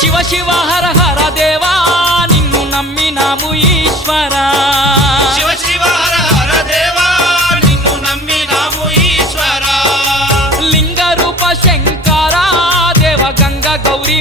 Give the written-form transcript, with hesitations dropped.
శివ శివ హర హర దేవా నిన్ను నమ్మినాము ఈశ్వరా శివ శివ హర హర దేవా నిన్ను నమ్మినాము ఈశ్వరా లింగ రూప శంకరా దేవ గంగ గౌరీ